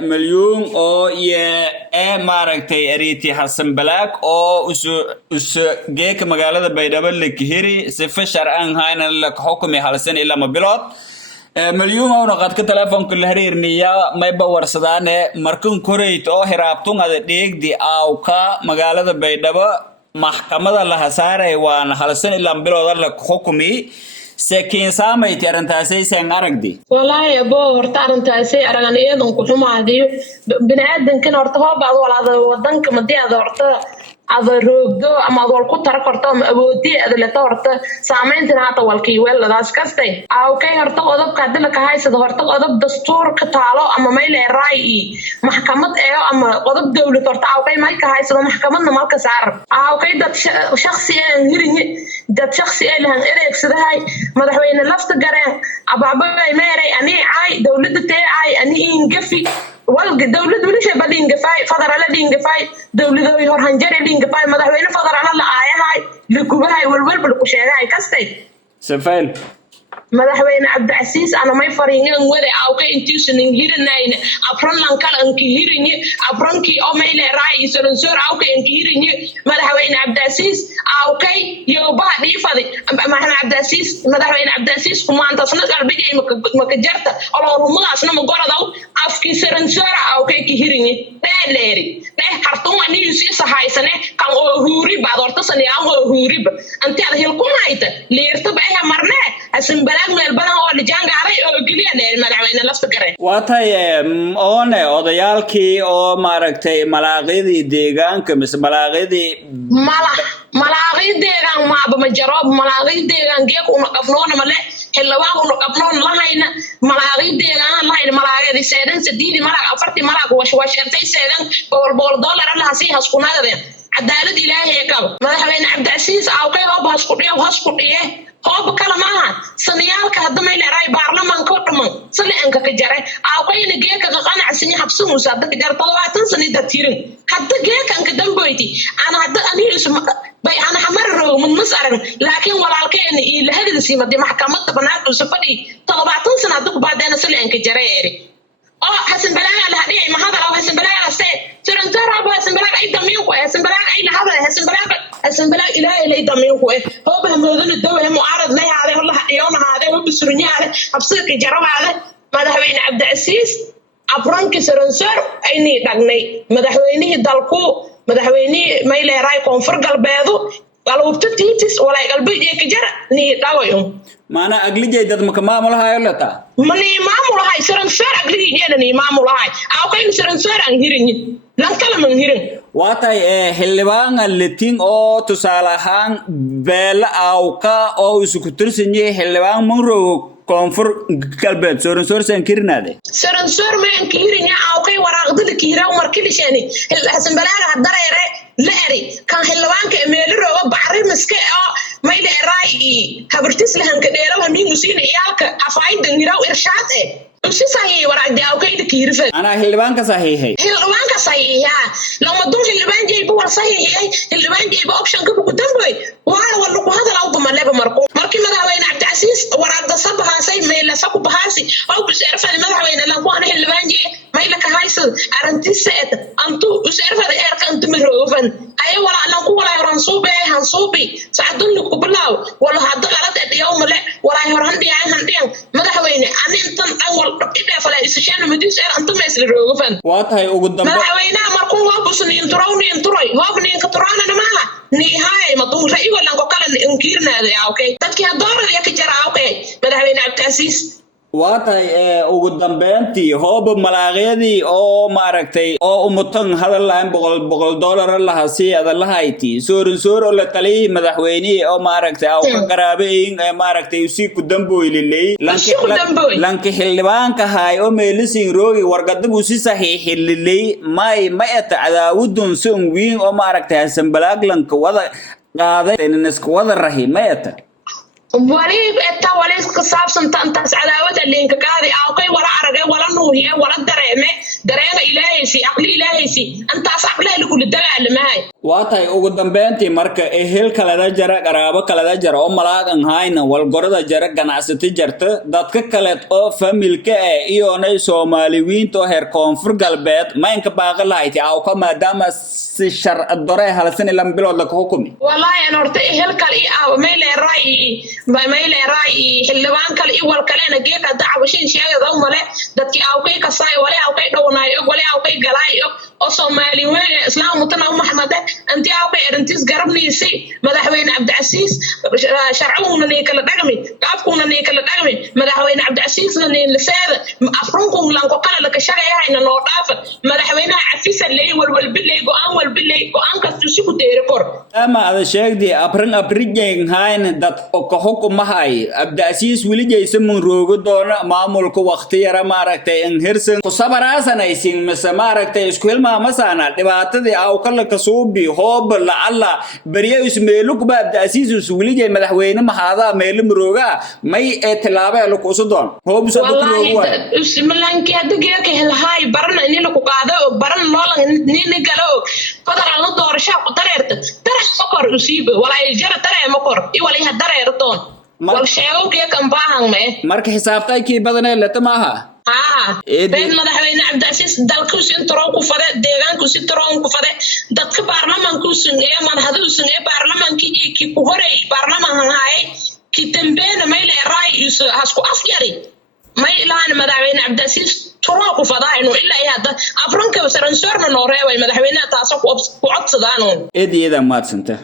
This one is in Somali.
مليون او maaragtay ariiti Xasan Balaag oo us geek magaalada Baydhabo la kihiri sifa sharcan hayna la xukumi halsan ila ma bilood مليون oo qadka telefoonka la xiriirniya may bawarsadaane markan koreeyto oo hiraabtun ada dheegdi aawka magaalada Baydhabo maxkamada la hasaaray waan halsan ila bilood la xukumi سكين سامي ترنتاسي سين أرقدي والله يا بو ورتارنتاسي أرغان إيضا كحوما هذه بنادن كان ورتها بعض ولا ودنك مدي هذا ورتا هذا روبدو أما هذا القطة ركورتا أبودي هذا اللي تورتا سامين تنعطى والكي ولا داس كستي أو كي هرتا غضب كادلك هاي سيد هرتا غضب دستور كتالو أما ميلي رأيي محكمة إيو أما غضب دولة تورتا أو كي مايكا هاي سيد محكمة مالك سعر أو كي دات شخصي هيريني دات شخصي لهن إريك سيد هاي مدحوين اللفت قرين أبابا ميري أني عاي دولة تاعي أني إنقفي والق دولة ولا شيء بدين قفاي فضر على دين قفاي دولة ذوي هرهنجري دين قفاي مدحوين فضر على الله هاي لكوبهاي والولب بالقشيراي كستي سفل madaxweyne Cabdicasiis ana may fariingan wada awka intuusan hirinayna afran lan kala an kihirinye afranki oo meyle raayis soo awka an kihirinye madaxweyne Cabdicasiis awkay yoba dhifadi maxna Cabdicasiis madaxweyne Cabdicasiis kuma anta sanad arbijay maka jarta oo rumaasna ma goradaw afki soo awkay kihirinye leeri hartun ani si sahaysane kan oo huuri baad horta saniyaan oo huuri anta hal kumayta leerta baa marne asan balaag meel badan oo lijaan gaaray oo galiya madaxweyne lafta garay waatay oone odayaalkii oo maaragtay malaaqidii deegaanka mis malaaqidii malaaqidii deegaan ma jaroob malaaqidii deegaan geek una qafnoona male xilawaan una qafnoon lahayna malaaqidii deegaan lahayna malaaqidii seedan sidiidi malaaq afarti malaaq washwashartay seedan $100 Allah si haskunaadeen cadaalad ilaahay qab madaxweyne Cabdicasiis awkay oo hasku dhiye هو بكلام ما سنيالك هذا ما يلعب بارلمان كوتمان سني أنك كجرة أو كاين جيك كقناع سني حبسون وسادك جرة طلبات سني دتيرن حتى جيك أنك دم بيتي أنا هذا أني اسم بي أنا حمر من مصر لكن ولا كاين إلى هذه السيمة دي محكمة بنات وسفدي طلبات سنة دك بعدين سني أنك جرة حسن بلاغ على هذه ما هذا أو حسن بلاغ على سي ترى أبو حسن بلاغ أي دميوك حسن بلاغ أي هذا حسن بلاغ إلهي لي دميوك هو بهم هذول الدواء معارض ما عليه والله يوم هذا هو بسرني عليه أبصرك جرب عليه مدحوين Cabdicasiis أبرانك سرنسر أيني دعني مدحوينه دالكو مدحوينه ما إلى رأي كونفر قلبه قالوا بتتيتس ولا قلبي يك جرا ني داويهم ما أنا أقلي جيد ما كمان ملها ولا تا مني ما ملها سرنسر أقلي جيد ني ما ملها أو كين سرنسر أنهيرني لان كلام أنهيرن waatay xildhibaan litin oo tusaalahaan beel awka oo isku tirsanyahay xildhibaan Monroe koonfur galbeed soo kirnaade soo ma kiirina awkay waraaqdada kiira markii lishani Xasan Balaag hadareere la eri kan xildhibaanka meelo rooba baxri miska oo mayl raayi habartis lahan ka dheeraw min musiin iyalka afayda niraw irshaad وشي صحيح وراك دي أو كيد كيرفة أنا هلبان كصحيح هلبان كصحيح لو ما تدوم هلبان جايبه ولا صحيح هلبان جايبه أوبشن كبر قدام بوي وهذا والله هذا لو بملأ بمركو مركي ماذا وين Cabdicasiis وراك ده صبها سي ما إلا سكوا بهاسي أو بس عرف هذا ماذا وين لو أنا هلبان جاي ما إلا كهايسل أرنتي سات أنتو بس عرف هذا إيرك أنتو مروفن أي ولا لو ولا هنصوبي ساعدون لكم بلاو ولا هذا غلط اليوم لا ولا هرندي هندي ماذا وين أنا أنت أول إذا فلا إستشان مديس أنتم مثل الروفن واتهاي وقدام ما وينا مركون وابس نينتروني واب نينكتران أنا معها نهاية ما تقول رأي ولا نقول إنكيرنا هذا أوكي تذكر دور ذي كجرا أوكي مدحوين Cabdicasiis waatay ugu dambeyntii hoob malaaqeedii oo maaragtay oo umutan hadal laan $100 la hasiiyada la hayti soo la taliyay madaxweynaha oo maaragtay oo ka qaraabeeyeen maaragtay si ku damboylilay lanka xildhibaanka hay oo meelisin roogi warqadagu si saxiixililay ma ata cadaawudun sun wiin oo maaragtay Xasan Balaag lanka wada qaaday in isku wada rahi ma ata ولي إنت ولي كصاب سنت عداوة اللي إنك كذي أو كي ولا عرقة ولا نوهية ولا درامة إلهي سي عقلي إلهي سي أنت عقلي لكل الدلع اللي معي waatay ugu dambeyntii marka ehel kala jara qaraabo kala jara oo malaagan hayna wal gorada jara ganacsati jarta dadka kale oo familka iyo nay Soomaaliyiinto heer koonfur galbeed ma inka baaqi lahayd aw ka maadaama si shar dore halsan ila bilood la hukumi wallahi ana horta ehel kale aw ma ilay raay xilbaan kale iyo wal kale ana geeka dacwashin sheegada oo male dadki aw kay ka saay wali aw kay dhawanayo wali aw kay galaayo oo Soomaaliyeed islaamtana Maxamed أنت أوكي أنتيس قربني سي مدحوين عبد العزيز شرعونا نيك الدعمي كافكونا نيك الدعمي مدحوين عبد العزيز نين لساد أفرنكم لانكو قال لك شرعي هاي نوضاف مدحوين عفيس اللي والبلي قام كستوشيكو تيركور أما هذا الشيء دي أبرين هاين دات أكحكم هاي عبد العزيز ولي جايس من روجو دونا معمول كو اختيار ماركتي إنهرسن كصبر أصلا يسين مسماركتي إسكول ما مسانا دبعت دي أو كل كسوبي هوب لعلا بريء اسمه بعد أسيس ولي مدحوينه ما هذا ميل مروجا ما يتلعب لك أصدقون هوب صدق والله اسمه كده جاك هاي برنا إني لك قاعدة برنا مالا نيني قالوا قدر على الدور شاق ترى مكر أصيب ولا يجرى ترى مكر ولا يهدر يرتون والشيء جاك أمباهم مرك حسابتي كي بدنا لا تماها بين مدحوين عبد العزيز دالكو سنترو كفده deegaanku si taroon ku fade dadka baarlamaanku sungeeyo manhadu sungeeyo baarlamaanki ki ku horeey baarlamaan haay ki dambeena may leeyahay isu hasku afyari may laan madaxweyne عبد العزيز turo ku fadaa inuu ilaa hada afranka saran sorna noo reebay madaxweynaha taasoo ku codsadaan eediyada maadsanta